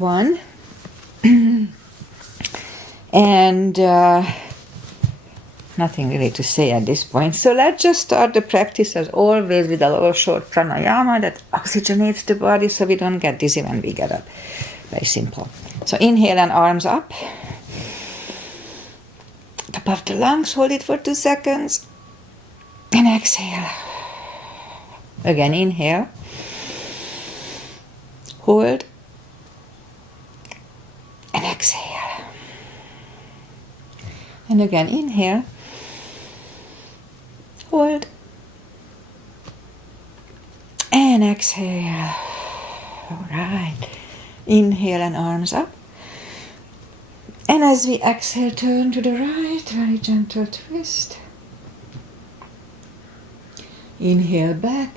one. And nothing really to say at this point. So let's just start the practice as always with a little short pranayama that oxygenates the body so we don't get dizzy when we get up. Very simple. So inhale and arms up. Top of the lungs, hold it for 2 seconds. And exhale. Again, inhale. Hold. And exhale. And again, inhale. Hold. And exhale. All right. Inhale and arms up. And as we exhale, turn to the right, very gentle twist. Inhale back.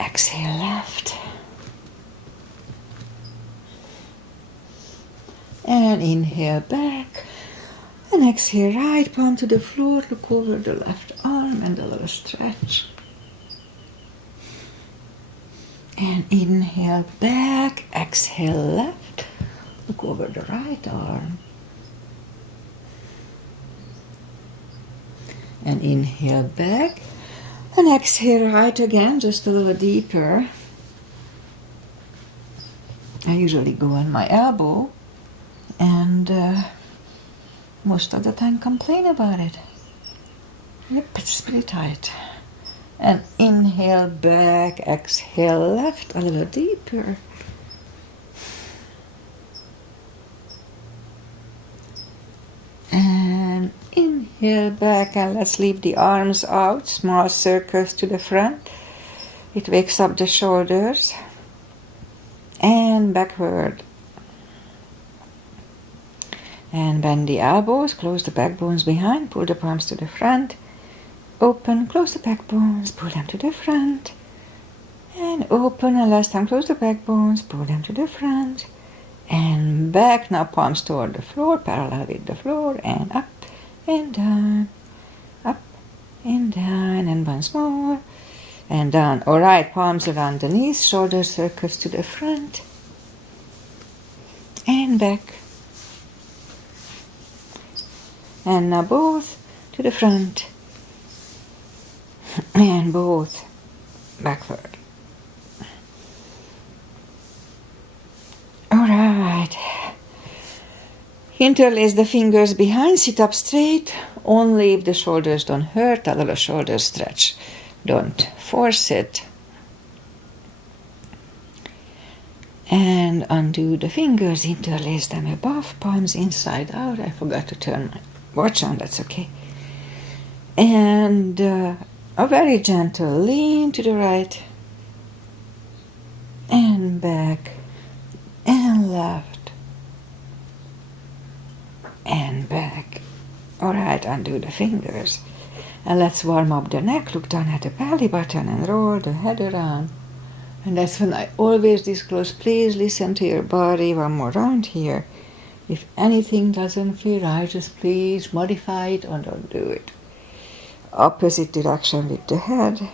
Exhale left. And inhale back. And exhale right, palm to the floor, look over the left arm and a little stretch. And inhale back, exhale left, look over the right arm. And inhale back, and exhale right again, just a little deeper. I usually go on my elbow, and most of the time complain about it. Yep, it's pretty tight. And inhale back, exhale left, a little deeper. And inhale back, and let's leave the arms out, small circles to the front. It wakes up the shoulders. And backward. And bend the elbows, close the backbones behind, pull the palms to the front. Open, close the backbones, pull them to the front. And open, and last time close the backbones, pull them to the front. And back, now palms toward the floor, parallel with the floor, and up and down, up and down, and once more, and down. All right, palms around the knees, shoulder circles to the front, and back. And now both to the front, and both backward. All right. Interlace the fingers behind, sit up straight. Only if the shoulders don't hurt, a little shoulder stretch. Don't force it. And undo the fingers, interlace them above, palms inside out. I forgot to turn my watch on, that's okay. And a very gentle lean to the right and back and left and back. All right, undo the fingers. And let's warm up the neck, look down at the belly button and roll the head around. And that's when I always disclose, please listen to your body. One more round here. If anything doesn't feel right, just please modify it or don't do it. Opposite direction with the head.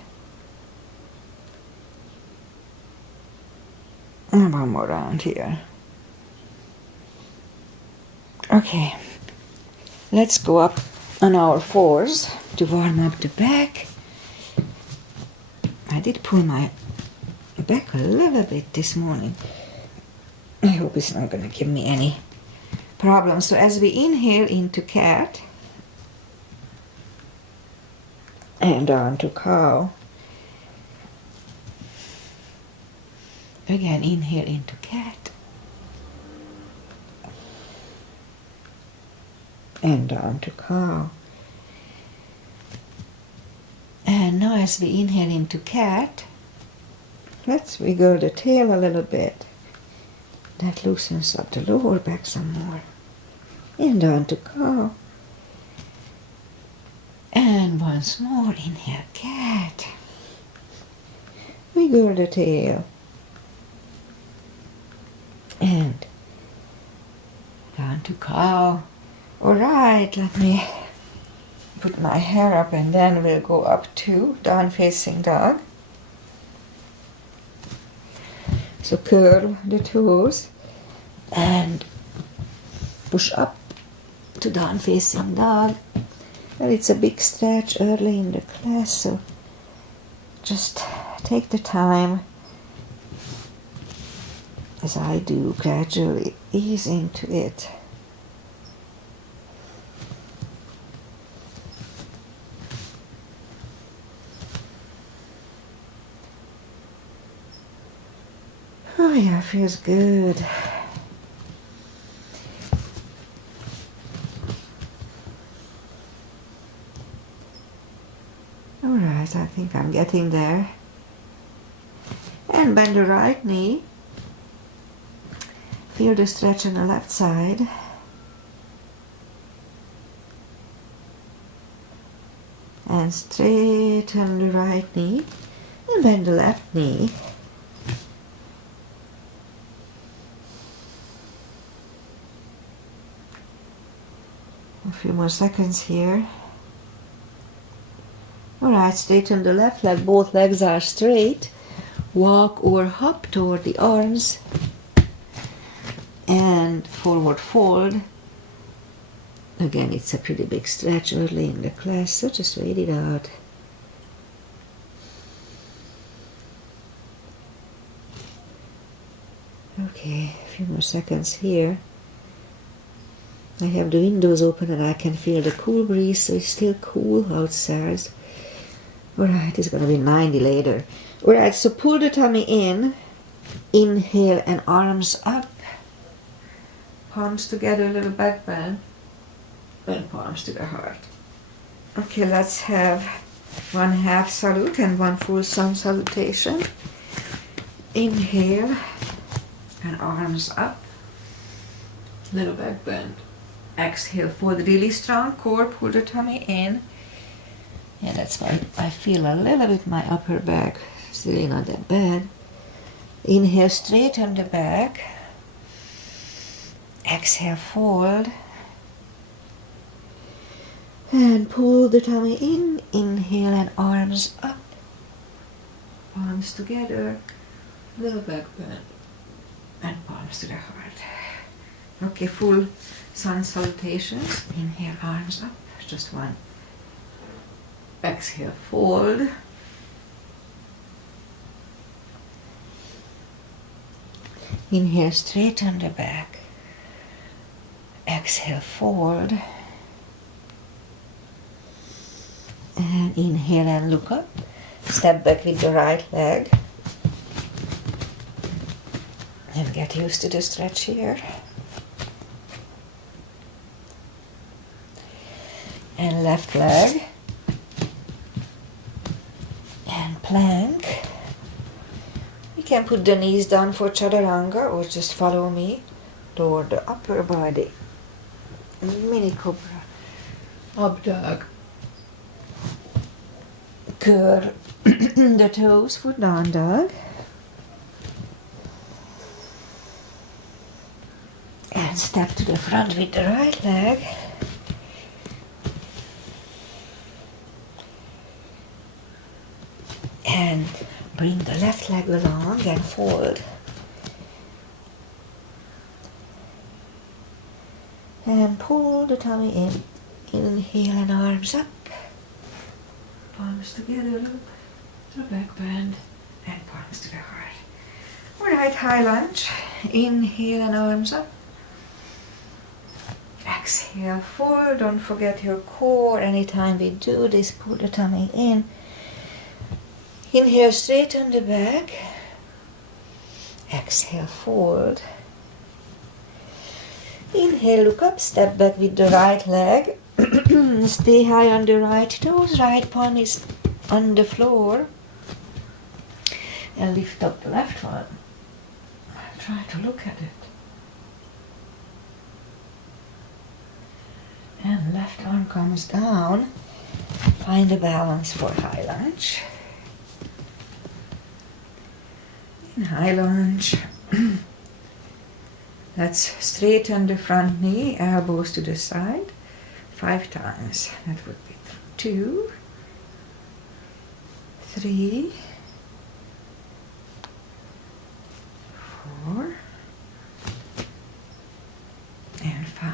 And one more round here. Okay, let's go up on our fours to warm up the back. I did pull my back a little bit this morning. I hope it's not going to give me any problems. So as we inhale into cat and down to cow. Again, inhale into cat and down to cow. And now as we inhale into cat, let's wiggle the tail a little bit. That loosens up the lower back some more. And down to cow. And once more, inhale cat. Wiggle the tail. And down to cow. All right, let me put my hair up and then we'll go up to down facing dog. So curl the toes And push up to down facing dog. Well, it's a big stretch early in the class, so just take the time, as I do, gradually ease into it. Oh yeah, feels good. Alright, I think I'm getting there. And bend the right knee. Feel the stretch on the left side. And straighten the right knee. And bend the left knee. A few more seconds here. Alright, straighten the left leg, both legs are straight. Walk or hop toward the arms. And forward fold. Again, it's a pretty big stretch early in the class, so just wait it out. Okay, a few more seconds here. I have the windows open and I can feel the cool breeze, so it's still cool outside. Alright, it's gonna be 90 later. Alright, so pull the tummy in. Inhale and arms up. Palms together, a little back bend. And palms to the heart. Okay, let's have one half salute and one full sun salutation. Inhale and arms up. Little back bend. Exhale, fold really strong core, pull the tummy in. And that's why I feel a little bit my upper back, still not that bad. Inhale, straighten the back. Exhale, fold. And pull the tummy in. Inhale and arms up. Palms together. Little back bend. And palms to the heart. Okay, full sun salutations. Inhale, arms up. Just one. Exhale, fold. Inhale, straighten the back. Exhale, fold. And inhale and look up. Step back with the right leg. And get used to the stretch here. And left leg. And plank. You can put the knees down for chaturanga or just follow me. Lower the upper body. Mini cobra. Up dog. Curl the toes for down dog. And step to the front with the right leg. And bring the left leg along and fold. And pull the tummy in. Inhale and arms up. Palms together, look. To the back bend. And palms to the heart. Alright, high lunge. Inhale and arms up. Exhale, fold. Don't forget your core. Anytime we do this, pull the tummy in. Inhale, straighten the back. Exhale, fold. Inhale, look up, step back with the right leg. Stay high on the right toes, right palm is on the floor. And lift up the left one. Try to look at it. And left arm comes down. Find a balance for high lunge. In high lunge. Let's straighten the front knee, elbows to the side. 5 times. That would be 2, 3, 4, 5.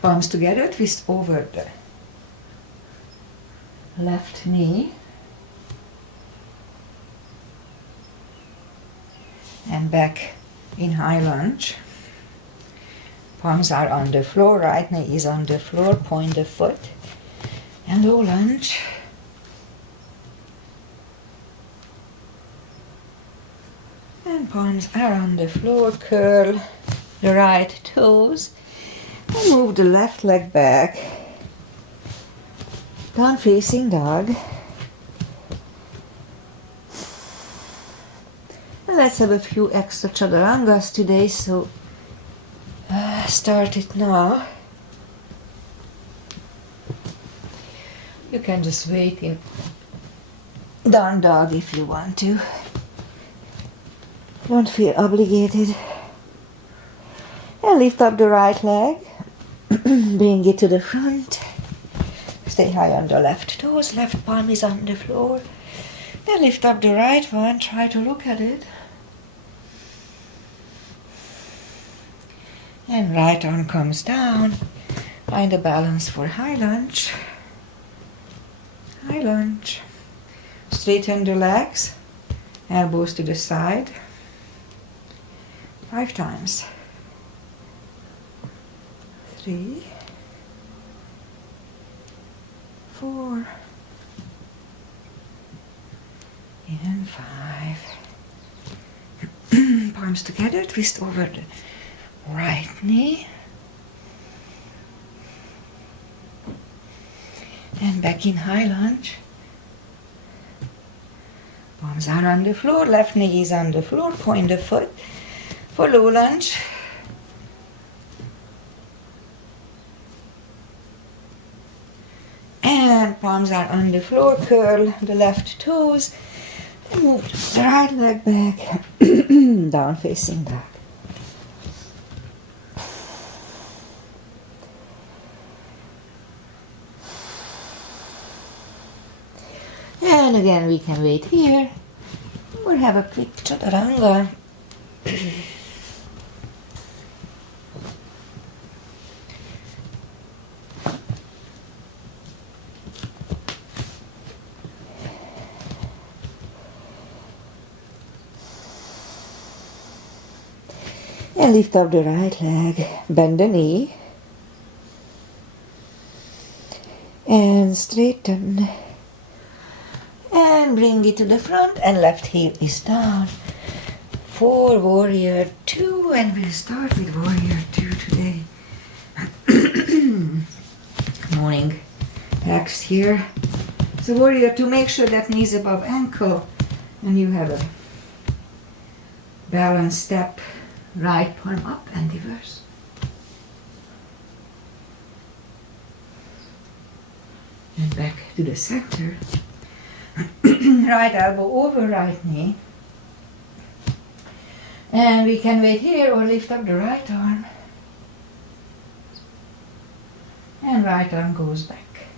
Palms together, twist over the left knee. And back in high lunge. Palms are on the floor, right knee is on the floor, point the foot. And low lunge. And palms are on the floor, curl the right toes. And move the left leg back. Down facing dog. And let's have a few extra chaturangas today, so start it now. You can just wait in down dog if you want to. Don't feel obligated. And lift up the right leg. Bring it to the front. Stay high on the left toes. Left palm is on the floor. Then lift up the right one. Try to look at it. And right arm comes down. Find a balance for high lunge. High lunge. Straighten the legs. Elbows to the side. 5 times. 3, 4, and 5. Palms together, twist over the right knee. And back in high lunge. Palms are on the floor, left knee is on the floor, point the foot for low lunge. And palms are on the floor, curl the left toes, and move the right leg back, down facing dog. And again we can wait here, or have a quick chaturanga. And lift up the right leg, bend the knee, and straighten, and bring it to the front, and left heel is down for warrior 2, and we'll start with warrior 2 today. Morning text here. So warrior 2, make sure that knee is above ankle, and you have a balanced step. Right palm up and reverse. And back to the center. Right elbow over right knee. And we can wait here or lift up the right arm. And right arm goes back.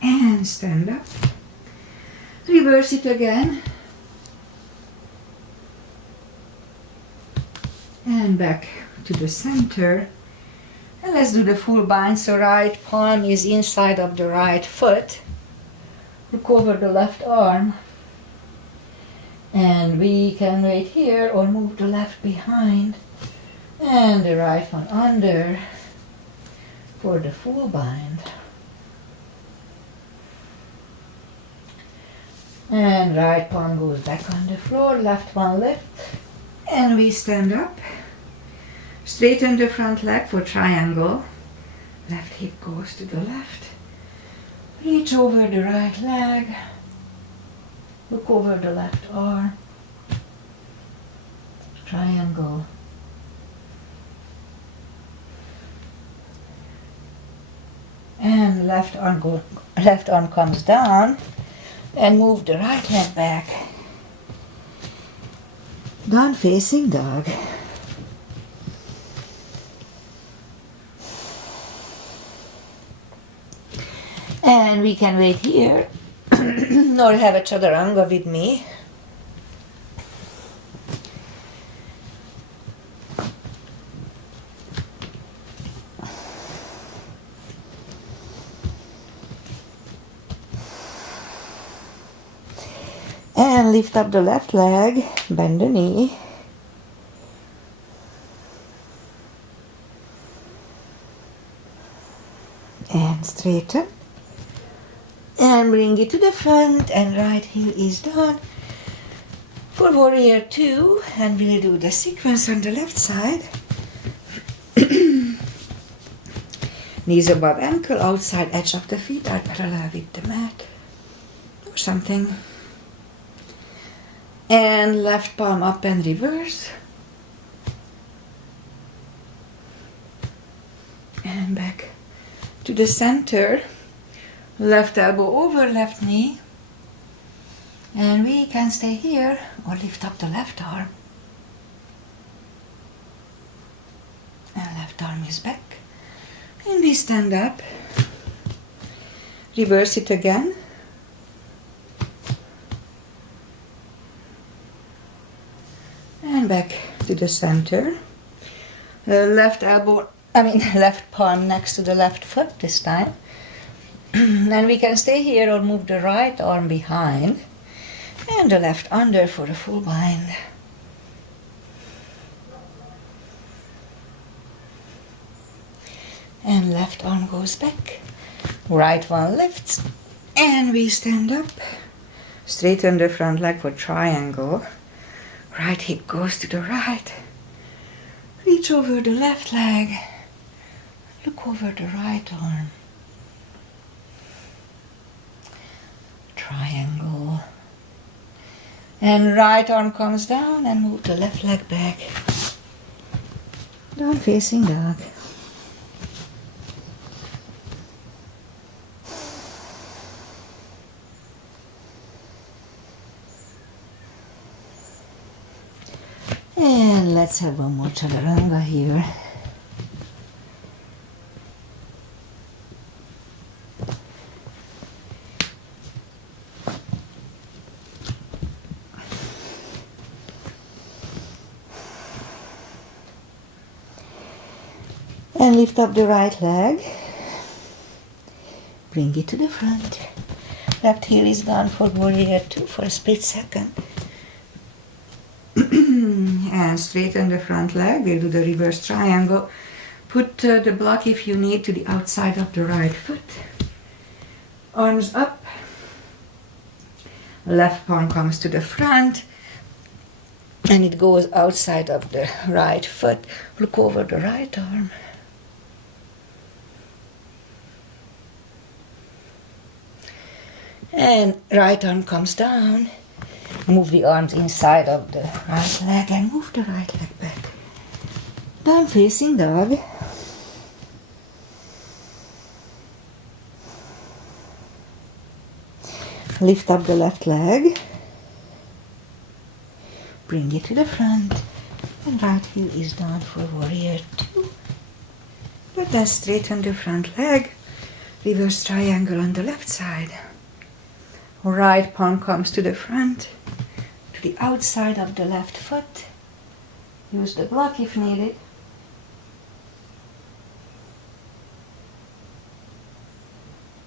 And stand up. Reverse it again. And back to the center. And let's do the full bind. So right palm is inside of the right foot. Look over the left arm. And we can wait here or move the left behind. And the right one under for the full bind. And right palm goes back on the floor, left one lift. And we stand up. Straighten the front leg for triangle. Left hip goes to the left. Reach over the right leg. Look over the left arm. Triangle. And left arm comes down. And move the right leg back. Down facing dog. And we can wait here or have a chaturanga with me. And lift up the left leg, bend the knee. And straighten. And bring it to the front, and right heel is down for warrior 2, and we'll do the sequence on the left side. Knees above ankle, outside edge of the feet are parallel with the mat or something. And left palm up and reverse. And back to the center. Left elbow over left knee. And we can stay here or lift up the left arm. And left arm is back. And we stand up. Reverse it again. And back to the center. Left palm next to the left foot this time. And we can stay here or move the right arm behind. And the left under for a full bind. And left arm goes back. Right one lifts. And we stand up. Straighten the front leg for triangle. Right hip goes to the right. Reach over the left leg. Look over the right arm. Triangle. And right arm comes down and move the left leg back. Down facing dog. And let's have one more chaturanga here. And lift up the right leg. Bring it to the front. Left heel is down for warrior 2 for a split second. And straighten the front leg. We'll do the reverse triangle. Put the block if you need to the outside of the right foot. Arms up. Left palm comes to the front. And it goes outside of the right foot. Look over the right arm. And right arm comes down. Move the arms inside of the right leg and move the right leg back. Down facing dog. Lift up the left leg. Bring it to the front. And right heel is down for warrior 2. But then straighten the front leg. Reverse triangle on the left side. Right palm comes to the front, to the outside of the left foot. Use the block if needed.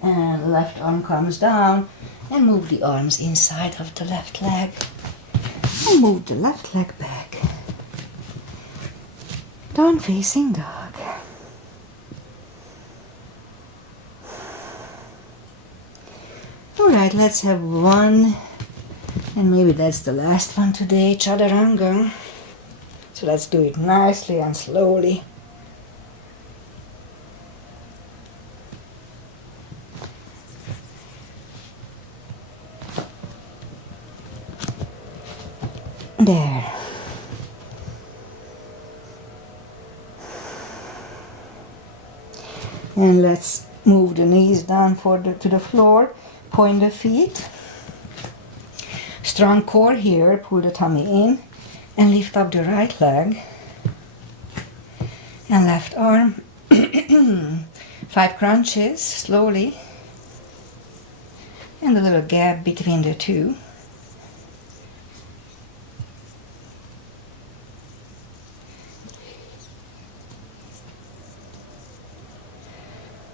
And left arm comes down and move the arms inside of the left leg. And move the left leg back. Down facing dog. Alright, let's have one, and maybe that's the last one today, chaturanga. So let's do it nicely and slowly. There. And let's move the knees down to the floor. Point the feet. Strong core here. Pull the tummy in and lift up the right leg and left arm. 5 crunches slowly, and a little gap between the two.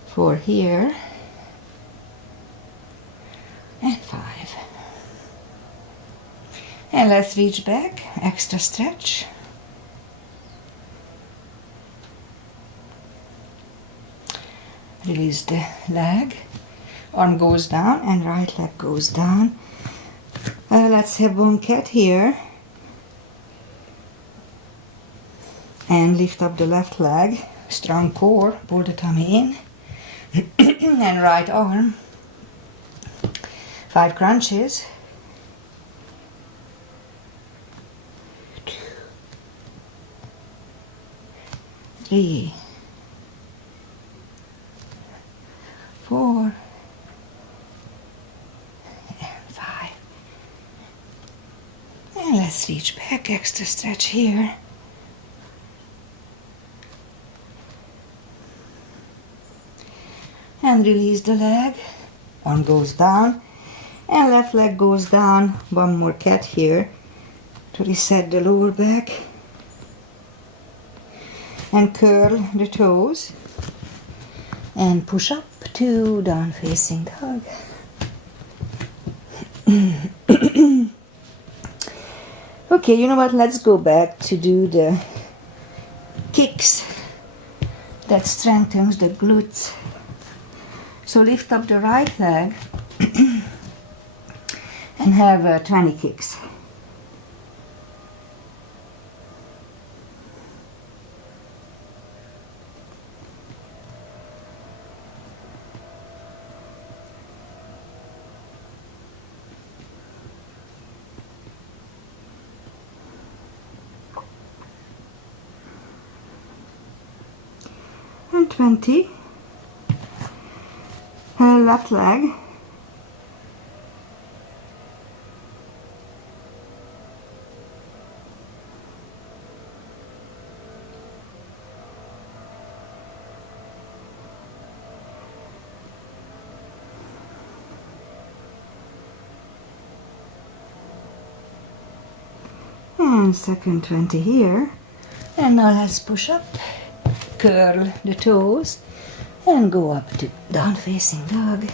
Four here. And 5. And let's reach back, extra stretch. Release the leg, arm goes down and right leg goes down. Let's have one cat here. And lift up the left leg, strong core, pull the tummy in. And right arm, 5 crunches. 2, 3, 4, and 5. And let's reach back, extra stretch here. And release the leg, arm goes down, and left leg goes down. One more cat here to reset the lower back. And curl the toes, and push up to down facing dog. Okay, you know what, let's go back to do the kicks that strengthens the glutes. So lift up the right leg and have 20 kicks. And 20. Left leg. And second 20 here. And now let's push up, curl the toes, and go up to down facing dog.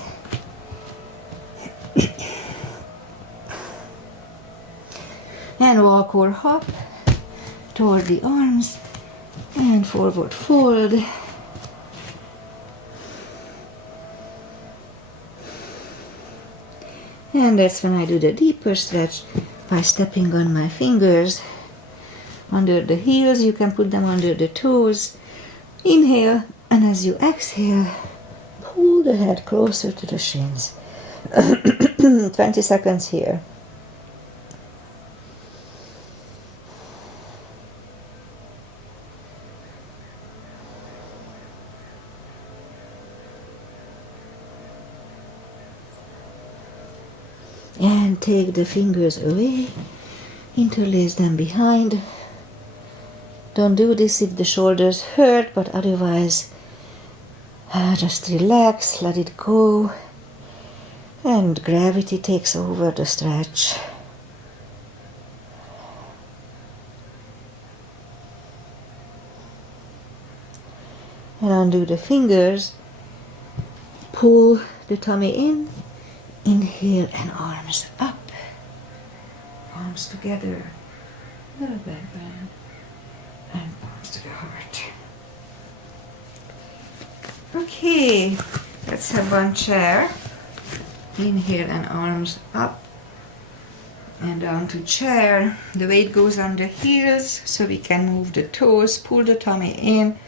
And walk or hop toward the arms and forward fold. And that's when I do the deeper stretch by stepping on my fingers under the heels. You can put them under the toes. Inhale, and as you exhale, pull the head closer to the shins. 20 seconds here. And take the fingers away, interlace them behind. Don't do this if the shoulders hurt, but otherwise just relax, let it go, and gravity takes over the stretch. And undo the fingers, pull the tummy in, inhale and arms up, palms together, little back bend, and palms to the heart. Okay, let's have one chair. Inhale and arms up and down to chair. The weight goes on the heels so we can move the toes, pull the tummy in.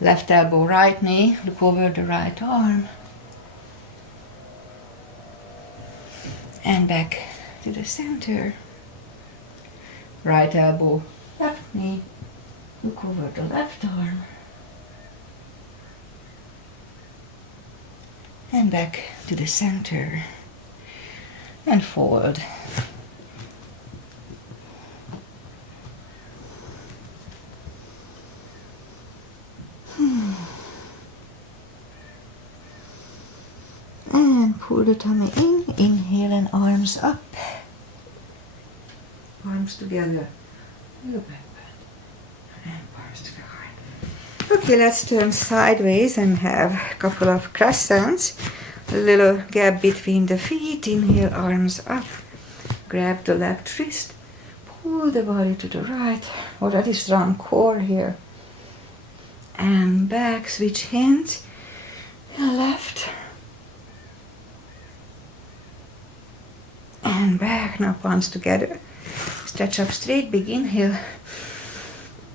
Left elbow, right knee, look over the right arm. And back to the center. Right elbow, left knee, look over the left arm. And back to the center. And fold. And pull the tummy in, inhale and arms up. Arms together, little back bend, and palms to the heart. Okay, let's turn sideways and have a couple of crescents. A little gap between the feet. Inhale, arms up. Grab the left wrist. Pull the body to the right. Already strong core here. And back, switch hands. And left. And back, now palms together. Stretch up straight, big inhale.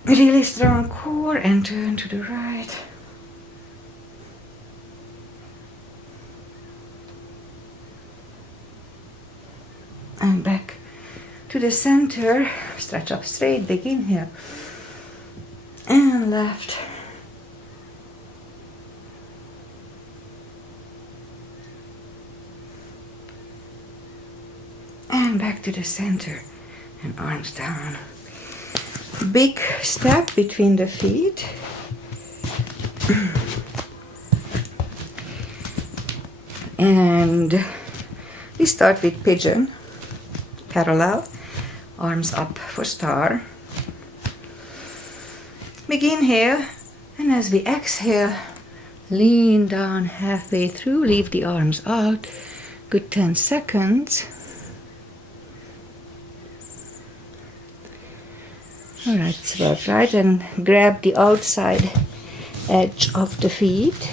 Really strong core and turn to the right. And back to the center. Stretch up straight, big inhale. And left. And back to the center. And arms down. Big step between the feet. And we start with pigeon. Parallel. Arms up for star. Big inhale. And as we exhale, lean down halfway through. Leave the arms out. Good 10 seconds. Alright, it's about right, and grab the outside edge of the feet.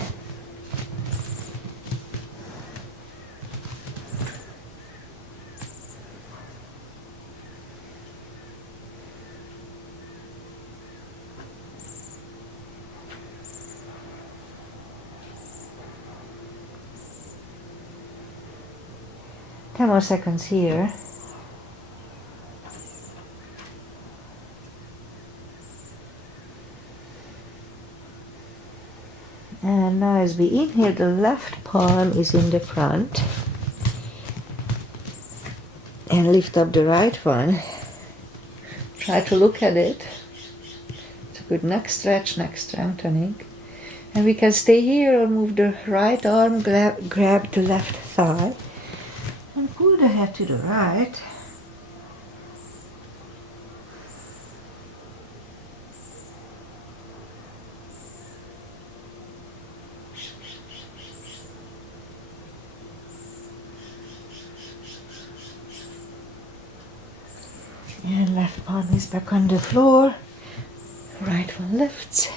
Ten more seconds here. And now as we inhale, the left palm is in the front. And lift up the right one. Try to look at it. It's a good neck stretch, neck strengthening. And we can stay here or move the right arm, grab the left thigh. And pull the head to the right. And left palm is back on the floor. Right one lifts.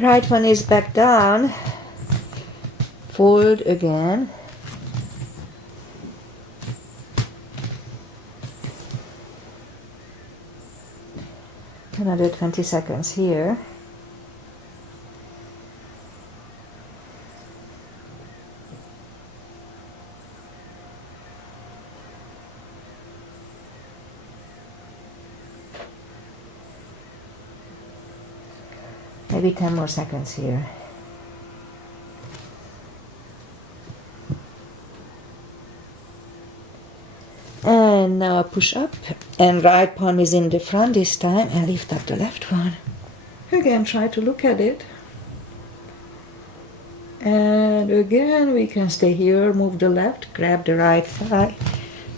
Right one is back down. Fold again. Another 20 seconds here. Maybe 10 more seconds here. And now push up, and right palm is in the front this time, and lift up the left one. Again, try to look at it. And again, we can stay here, move the left, grab the right thigh,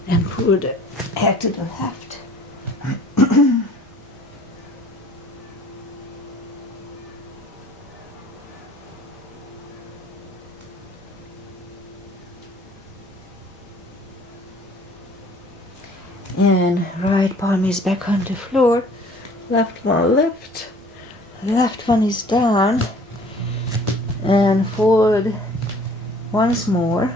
and pull the head to the left. And right palm is back on the floor. Left one lift. Left one is down. And fold once more.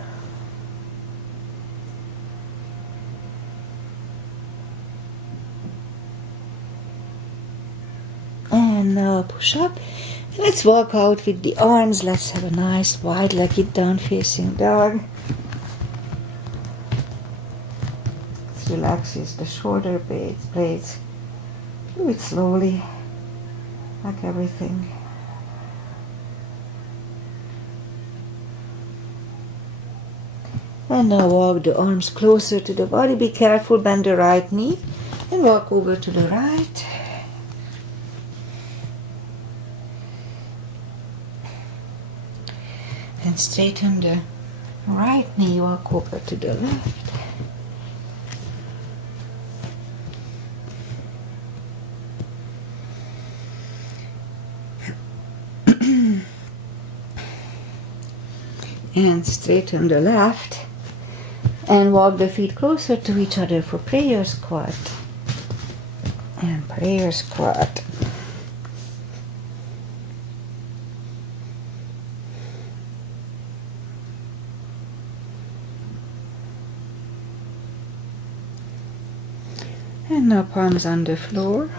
And now push up. And let's walk out with the arms. Let's have a nice wide-legged down-facing dog. Relaxes the shoulder blades. Do it slowly, like everything. And now walk the arms closer to the body. Be careful, bend the right knee and walk over to the right. And straighten the right knee, walk over to the left. and straighten the left. And walk the feet closer to each other for prayer squat. And prayer squat. And now palms on the floor.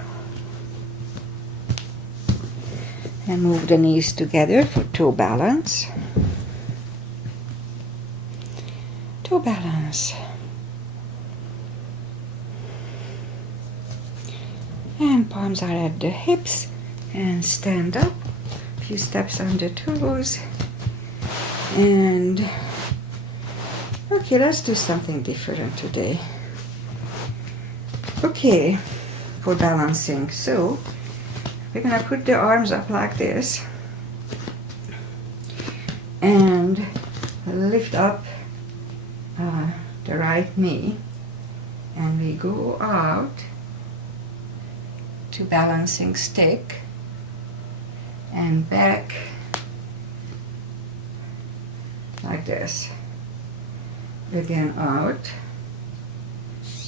And move the knees together for toe balance. Toe balance. And palms are at the hips. And stand up. A few steps on the toes. And okay, let's do something different today. Okay, for balancing. So we're gonna put the arms up like this and lift up the right knee, and we go out to balancing stick and back like this. Again out,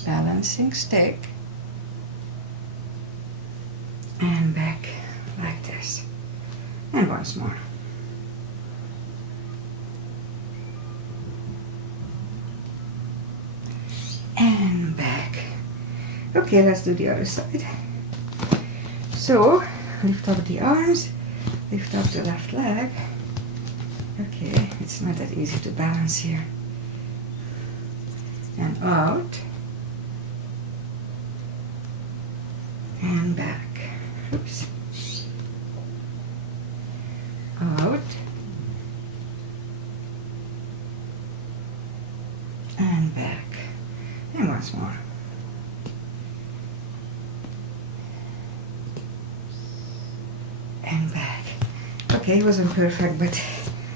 balancing stick and back like this. And once more. And back. Okay, let's do the other side. So, lift up the arms, lift up the left leg. Okay, it's not that easy to balance here. And out. And back. Oops. Out. And back. And once more. And back. Okay, it wasn't perfect, but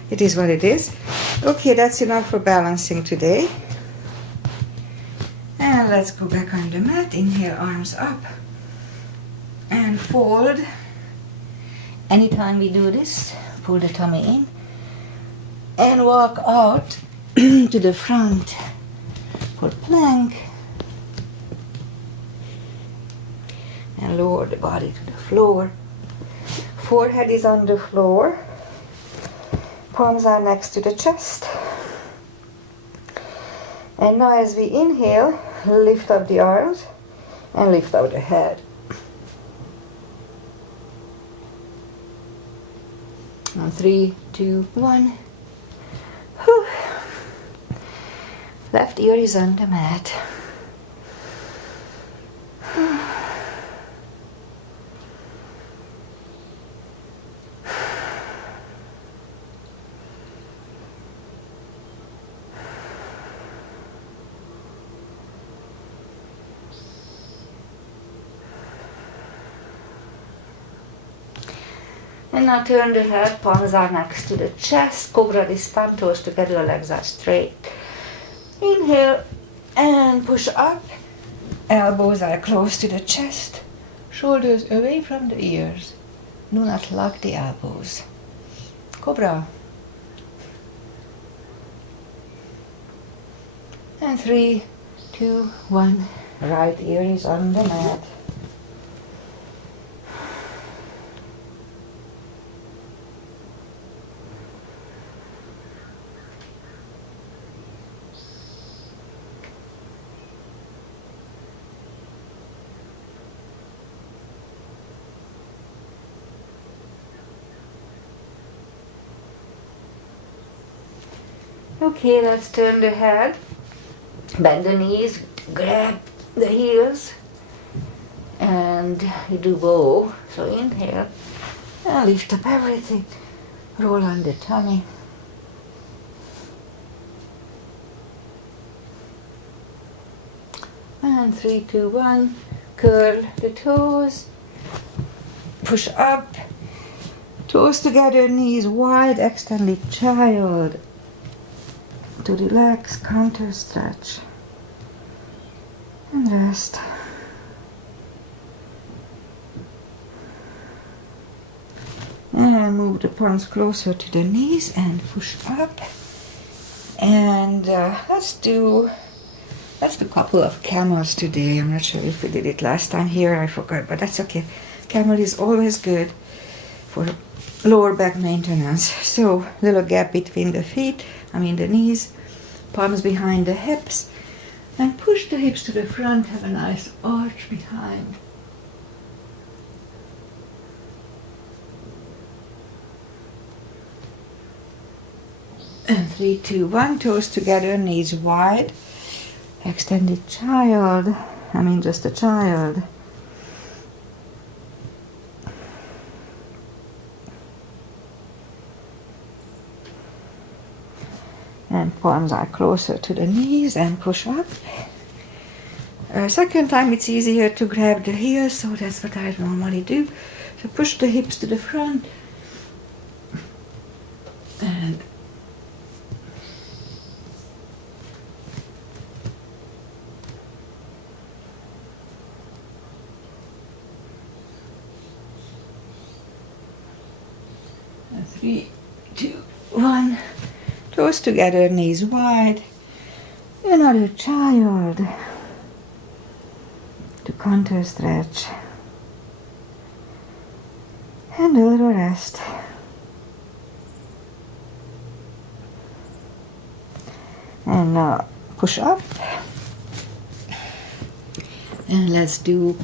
it is what it is. Okay, that's enough for balancing today. And let's go back on the mat. Inhale, arms up. And fold. Anytime we do this, pull the tummy in and walk out to the front for plank and lower the body to the floor. Forehead is on the floor, palms are next to the chest. And now as we inhale, lift up the arms and lift up the head. On 3, 2, 1. Whew. Left ear is on the mat. And now turn the head, palms are next to the chest, cobra this time, toes together, legs are straight. Inhale and push up, elbows are close to the chest, shoulders away from the ears. Do not lock the elbows. Cobra. And 3, 2, 1, right ear is on the mat. Okay, let's turn the head, bend the knees, grab the heels, and you do bow. So inhale, and lift up everything, roll on the tummy. And 3, 2, 1, curl the toes, push up, toes together, knees wide, extended child. To relax, counter stretch, and rest. And move the palms closer to the knees and push up And let's do a couple of camels today. I'm not sure if we did it last time here, I forgot, but that's okay. Camel is always good for lower back maintenance. So little gap between the feet, the knees, palms behind the hips, and push the hips to the front, have a nice arch behind. And 3, 2, 1, toes together, knees wide. Extended child, just a child. And palms are closer to the knees and push up. Second time it's easier to grab the heels, so that's what I normally do. So push the hips to the front. And three, two, one. Toes together, knees wide. Another child. To counter stretch. And a little rest. And now push up. And let's do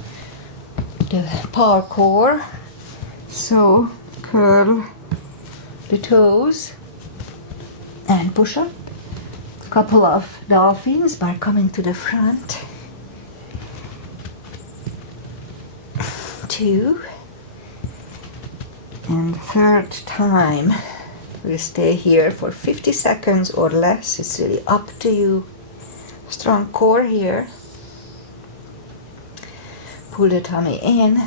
the parkour. So curl the toes and push up. A couple of dolphins by coming to the front. 2. And third time. We stay here for 50 seconds or less. It's really up to you. Strong core here. Pull the tummy in.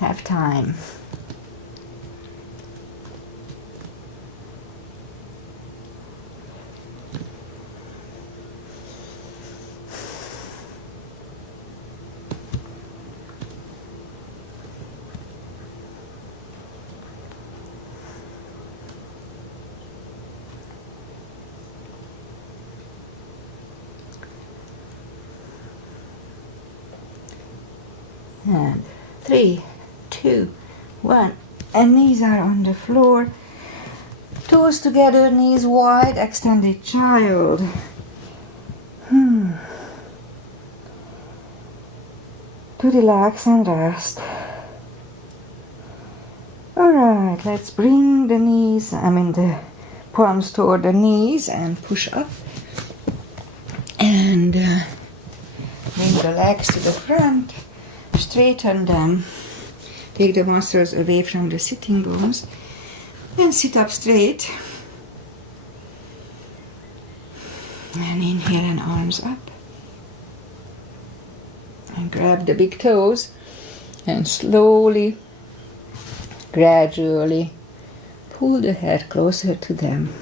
Have time. And 3, 2, 1. And knees are on the floor. Toes together, knees wide, extended child. To relax and rest. Alright, let's bring the knees, the palms toward the knees and push up. And bring the legs to the front. Straighten them. Take the muscles away from the sitting bones. And sit up straight. And inhale and arms up. And grab the big toes. And slowly, gradually, pull the head closer to them.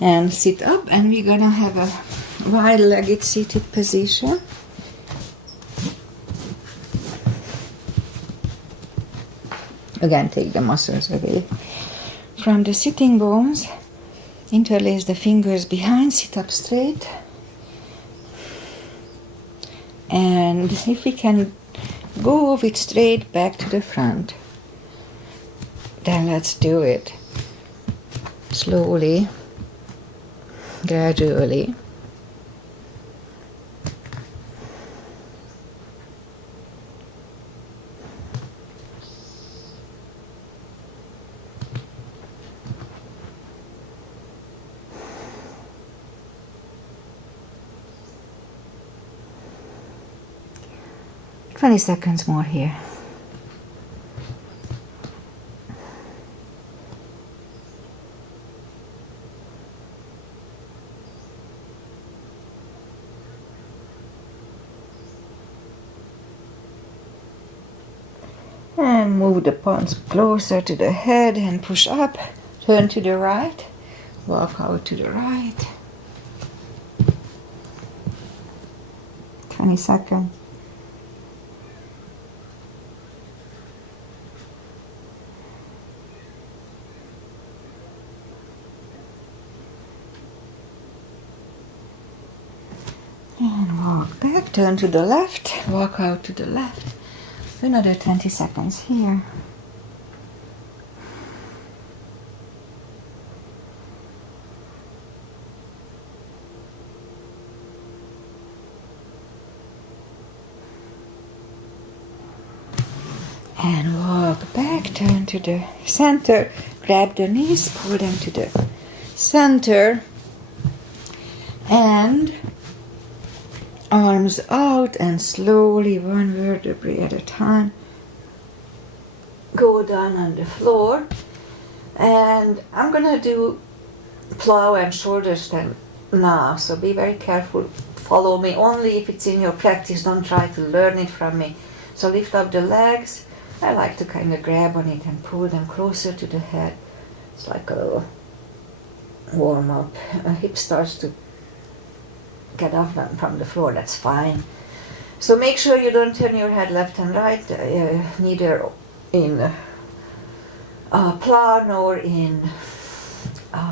And sit up, and we're gonna have a wide-legged seated position. Again, take the muscles away from the sitting bones. Interlace the fingers behind, sit up straight. And if we can go with straight back to the front, then let's do it. Slowly. Gradually. Seconds more here. And move the palms closer to the head and push up. Turn to the right. Walk out to the right. 20 seconds. And walk back, turn to the left, walk out to the left. Another 20 seconds here. And walk back, turn to the center, grab the knees, pull them to the center, and arms out, and slowly, one vertebrae at a time, go down on the floor. And I'm gonna do plow and shoulder stand now, so be very careful. Follow me only if it's in your practice. Don't try to learn it from me. So lift up the legs. I like to kind of grab on it and pull them closer to the head. It's like a little warm up. Hip starts to get off from the floor, that's fine. So make sure you don't turn your head left and right, neither in plow nor in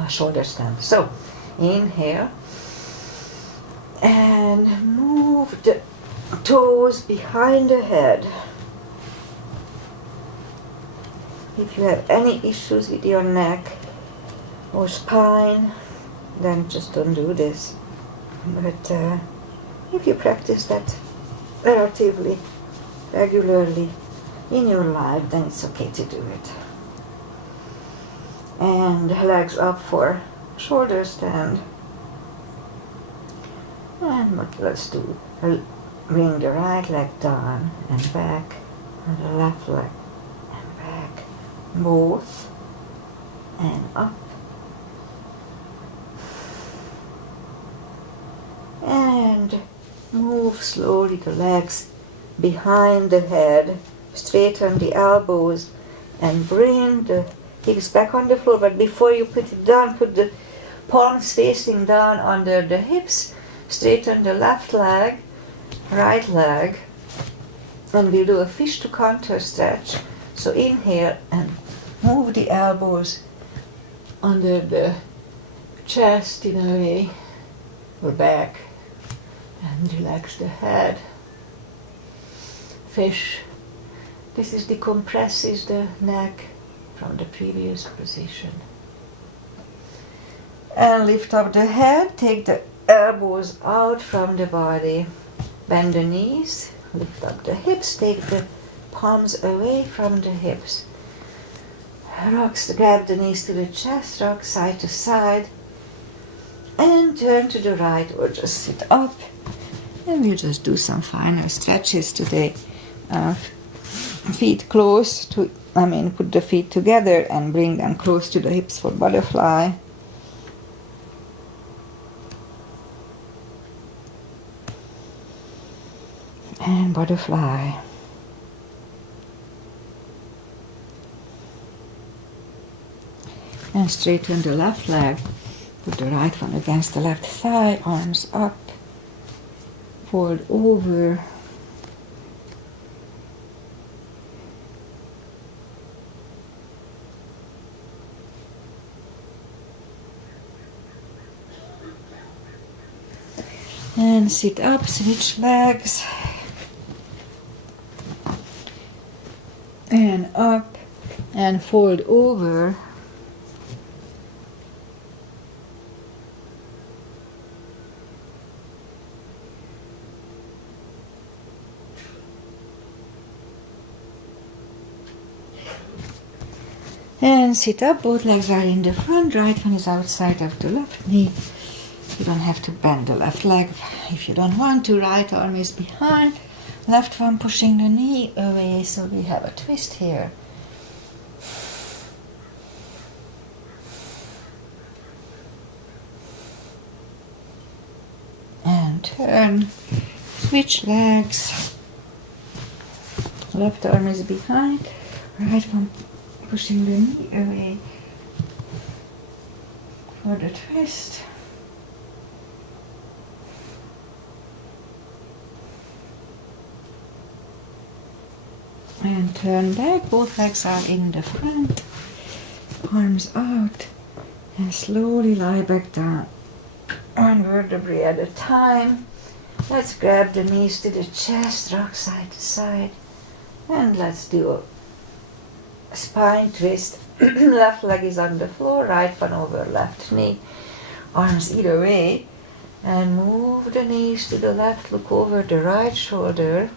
shoulder stand. So inhale and move the toes behind the head. If you have any issues with your neck or spine, then just don't do this. But if you practice that relatively regularly in your life, then it's okay to do it. And legs up for shoulder stand. And what let's do, bring the right leg down and back, and the left leg and back, both, and up. And move slowly the legs behind the head, straighten the elbows, and bring the hips back on the floor. But before you put it down, put the palms facing down under the hips, straighten the left leg, right leg, and we'll do a fish to counter stretch. So inhale and move the elbows under the chest in a way, or back, and relax the head. Fish. This is decompresses the neck from the previous position. And lift up the head, take the elbows out from the body, bend the knees, lift up the hips, take the palms away from the hips. Rocks, grab the knees to the chest, rock side to side, and turn to the right or just sit up. And we'll just do some final stretches today. Feet close to, put the feet together and bring them close to the hips for butterfly. And butterfly. And straighten the left leg. Put the right one against the left thigh, arms up, fold over. And sit up, switch legs. And up, and fold over. And sit up, both legs are in the front, right one is outside of the left knee. You don't have to bend the left leg if you don't want to. Right arm is behind, left one pushing the knee away, so we have a twist here. And turn, switch legs. Left arm is behind. right from pushing the knee away for the twist. And turn back, both legs are in the front, arms out, and slowly lie back down, one vertebrae at a time. Let's grab the knees to the chest, rock side to side, and let's do a spine twist. Left leg is on the floor, right one over left knee, arms either way, and move the knees to the left, look over the right shoulder.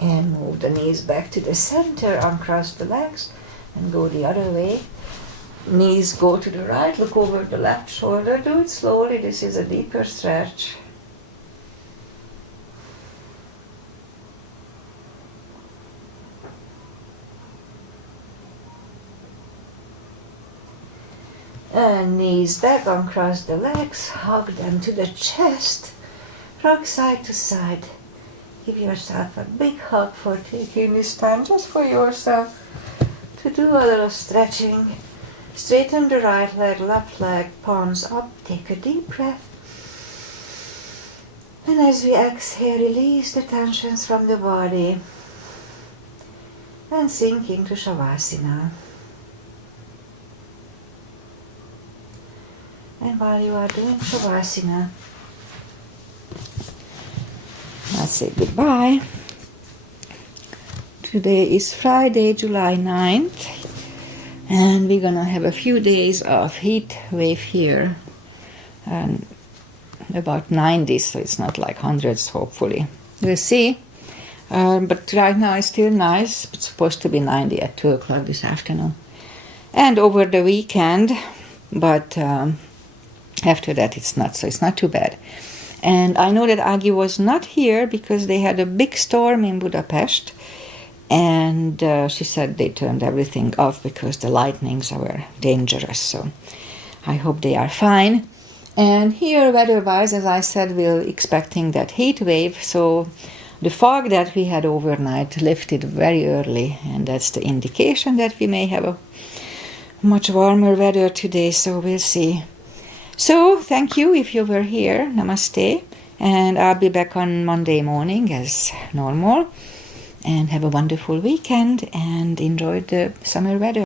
And move the knees back to the center, uncross the legs, and go the other way. Knees go to the right, look over the left shoulder. Do it slowly, this is a deeper stretch. And knees back, uncross the legs, hug them to the chest, rock side to side. Give yourself a big hug for taking this time just for yourself to do a little stretching. Straighten the right leg, left leg, palms up. Take a deep breath. And as we exhale, release the tensions from the body and sink into Shavasana. And while you are doing Shavasana, I'll say goodbye. Today is Friday, July 9th, and we're gonna have a few days of heat wave here, and about 90, so it's not like hundreds, hopefully. We'll see. But right now it's still nice. It's supposed to be 90 at 2 o'clock this afternoon. And over the weekend, but after that it's not, so it's not too bad. And I know that Agi was not here because they had a big storm in Budapest, and she said they turned everything off because the lightnings were dangerous, so I hope they are fine. And here, weather-wise, as I said, we're expecting that heat wave, so the fog that we had overnight lifted very early, and that's the indication that we may have a much warmer weather today, so we'll see. So, thank you if you were here. Namaste. And I'll be back on Monday morning as normal. And have a wonderful weekend and enjoy the summer weather.